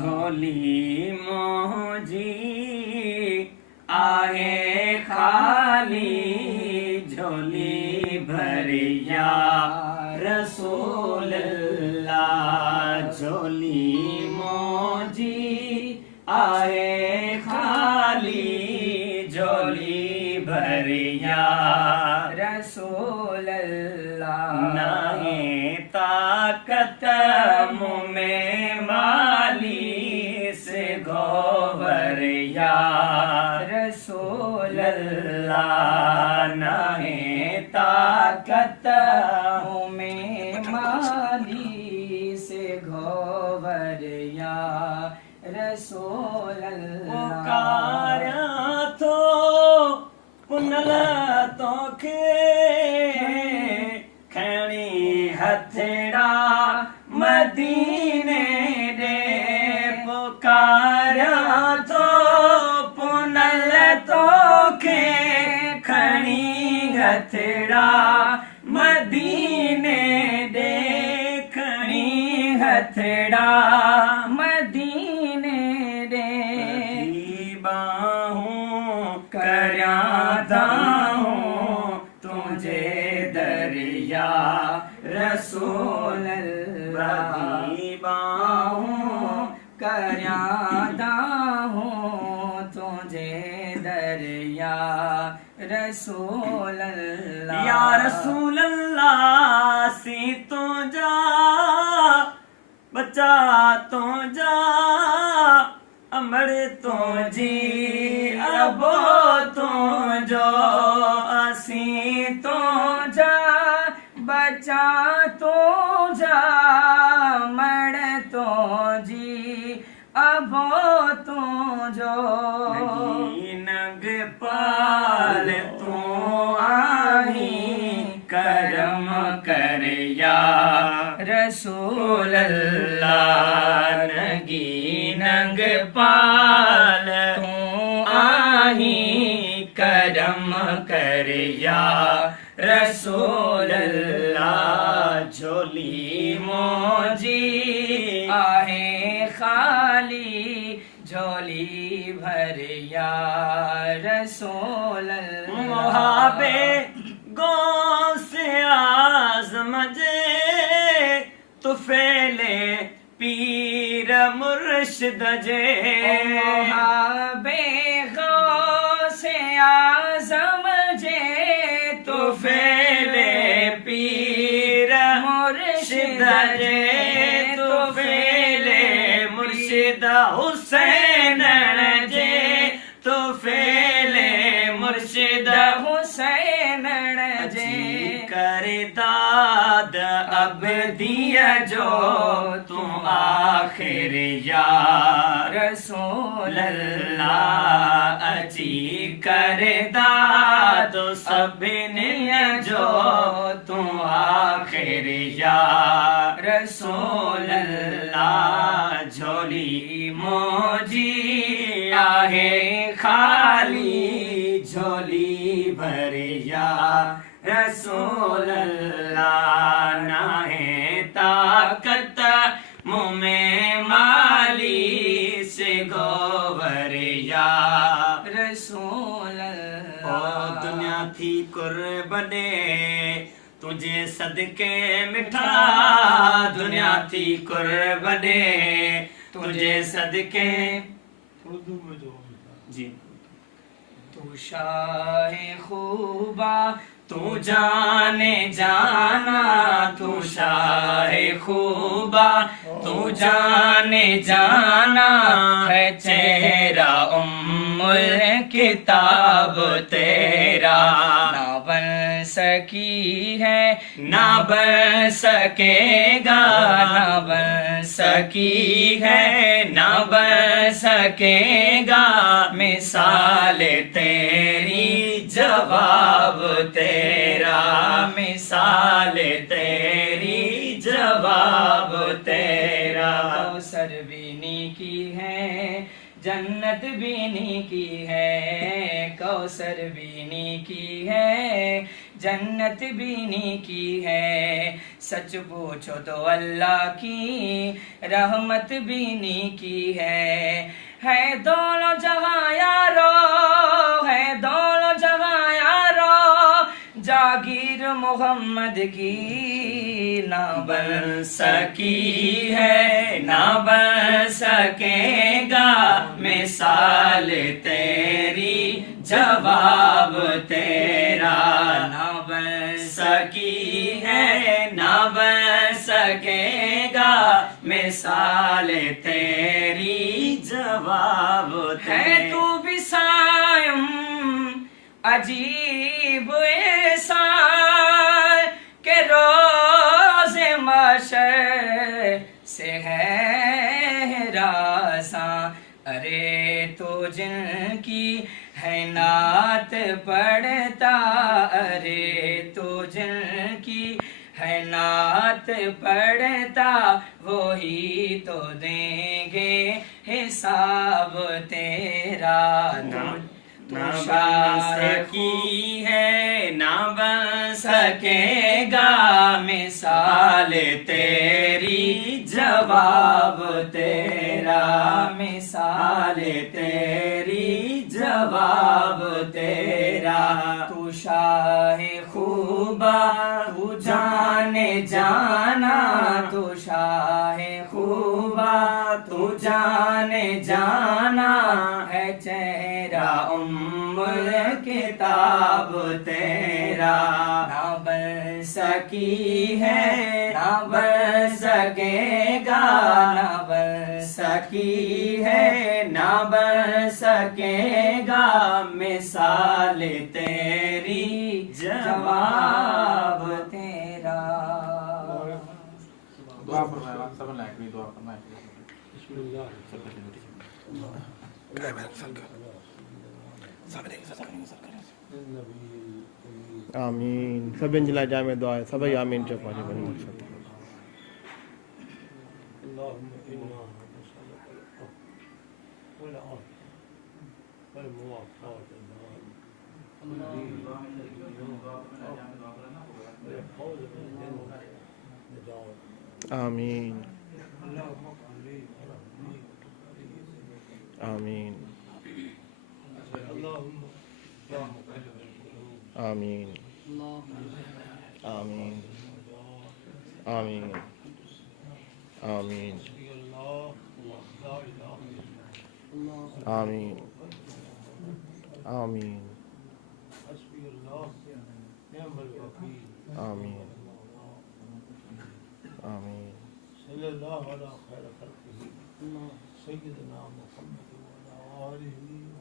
झोली मोजी आहे खाली झोली भरिया रसूल अल्लाह झोली मोजी आहे खाली झोली भरिया रसूल अल्लाह नहीं ताकत मुँह में माली से गोवरिया रसूल अल्लाह नहीं ताकत मुँह में माली से गोवरिया रसूल अल्लाह पुकारा तो पुनल तोखे खणी हथड़ा मदीने दे पुकारा तो पुनल तोखे खणी हथड़ा मदीने दे खणी हथड़ा मदीने दे बाहूं करया दाऊं तुझे दरिया रसूल अल्लाह बाहूं करयादा हूँ तुझे दरिया रसूल अल्लाह या रसूल अल्लाह सी तो जा बचा तो जा अमर तो जी अबो तो जो असी तो जा बचा तो जा मर तो जी अबो तो जो नग पाल तू आही करम कर या रसूल अल्लाह नगी नग पाल तू आही करम कर या रसूल अल्लाह झोली मोजी आहे खाली झोली भरिया रसूल अल्लाह मुहाबे गो से आज़म जे तुफेले पीर मुर्शिद जे बेगो से आज़म जे तुफेले पीर मुर्शिद जे तुफेले मुर्शिद हुसैन जे तुफेले मुर्शिद हुसैन जे करे दाद अब दिया जो तू आखिर या रसूल अल्लाह अजी करे दाद सभिनी जो तू आखिर या रसूल अल्लाह झोली मोजी आहे खाली झोली भरिया रसूल अल्लाह नाहे ताकत मुँह में माली से गोवरिया रसूल ओ दुनिया थी कुर्बने तुझे सदके मिठा दुनिया थी कुर्बने तुझे सदके जी तू शाह खूबा तू जाने जाना तू शाह खूबा तू जाने जाना है चेहरा उम्मुल किताब तेरा ना बन सकी है ना बन सकेगा ना बन सकी है ना बन सकेगा मिसाल तेरी जवाब तेरा मिसाल तेरी जवाब तेरा कौसर बीनी की है जन्नत बीनी की है कौसर बीनी की है جنت بھی نیکی ہے سچ پوچھو تو اللہ کی رحمت بھی نیکی ہے دونوں جہاں یارو ہے دونوں جہاں یارو جاگیر محمد کی نہ بن سکی ہے نہ بن سکے گا مثال تیری جواب تیرا نہ بن سکی ہے نہ بن سکے گا مثال تیری جواب ہے تو بھی سائم عجیب ایسا کہ روز محشر سے ہے راساں ارے تو جن کی ہے نعت پڑھتا ارے تو جن کی ہے نعت پڑھتا وہی تو دیں گے حساب تیرا نہ بن سکی ہے نہ بن سکے گا مثال تیری جواب تیرا مثال تیری جواب تیرا تو شاہ خوبا تو جانے جانا تو شاہ خوبا تو جانے جانا ہے چہرہ کتاب تیرا نہ بن سکی ہے نہ بن سکے گا نہ بن سکی ہے نہ بن سکے گا مثال تیری جواب تیرا دعا فرمائے سب لائق بھی دعا فرمائے بسم اللہ آمین سب انجلا جامع دعا ہے سبھی آمین جو پاجی بنی مقصد اللهم إنا نسألك العفو والعافية والموافقة والفوز بالجنة آمین اللهم اغفر لي ورحمني آمین اللهم يا مقلب القلوب آمین آمین آمین آمین حسبي الله لا إله إلا الله آمین آمین حسبي الله نعم الوكيل آمین آمین صلى الله على خير خلقه سيدنا محمد وعلى آله